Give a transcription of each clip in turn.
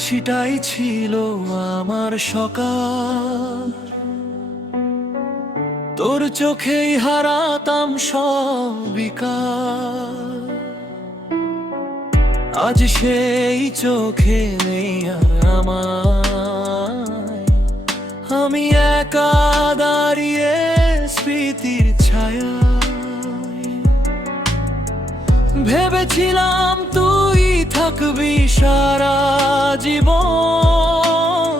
হাসিটাই ছিল আমার সকাল। তোর চোখেই হারাতাম সব বিকাল। আজ সেই চোখে নেই আমায়। আমি একা দাঁড়িয়ে স্মৃতির ছায়া ভেবেছিলাম তুই থাকবি সারা জীবন,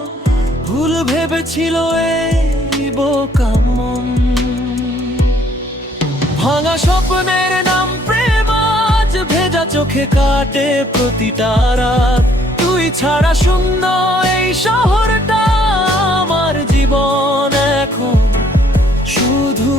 ভুল ভেবেছিল এই ভাঙা স্বপ্নের নাম প্রেম আজ ভেজা চোখে কাটে প্রতিটা রাত। তুই ছাড়া শূন্য এই শহরটা আমার জীবন এখন। শুধু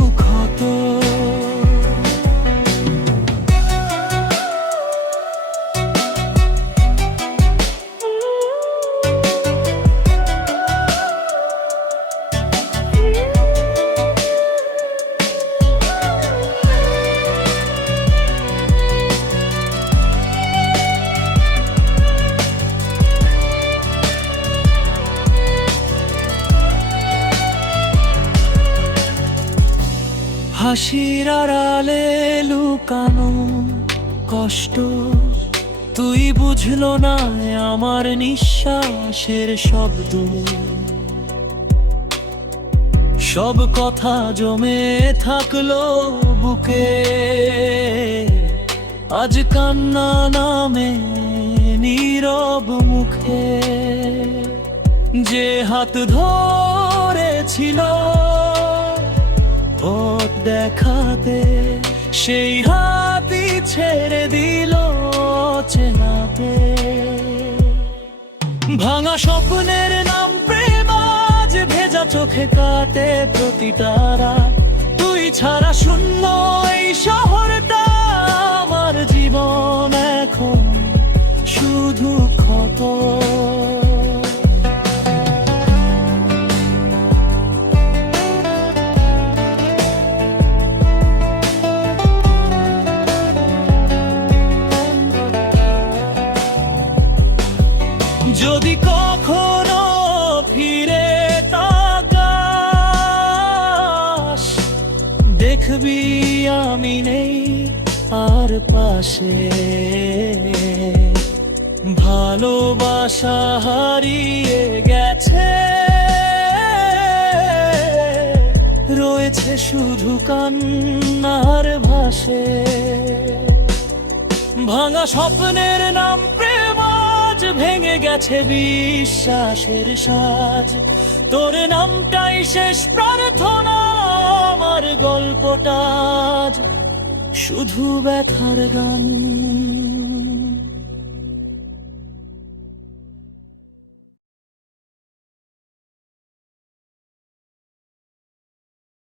হাসির আড়ালে লুকানো কষ্ট। তুই বুঝলো না আমার নিঃশ্বাসের শব্দ। সব কথা জমে থাকল বুকে। আজ কান্না নামে নীরব মুখে। যে হাত ধরেছিল পথ দেখাতে, সেই হাতি ছেড়ে দিল চেনাতে। ভাঙা স্বপ্নের নাম প্রেম আজ ভেজা চোখে কাটে প্রতিটা রাত। তুই ছাড়া শূন্য এই শহরটা যদি কখনো ফিরে তাকাস। দেখবি আমি নেই আর পাশে। ভালোবাসা হারিয়ে গেছে। রয়েছে শুধু কান্নার ভাসে। ভাঙা স্বপ্নের নাম ভেঙে গেছে বিশ্বাসের সাজ। তোর নামটাই শেষ প্রার্থনা আমার গল্পটা শুধু ব্যথার গান।